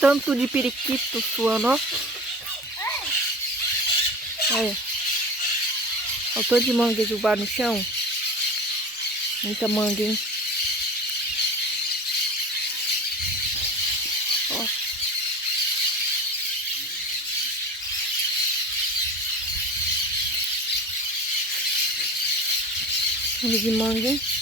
tanto de periquito suando, ó. Olha. Olha o tanto de manga jogada no chão. Muita manga, hein? Ó. Manga de manga, hein?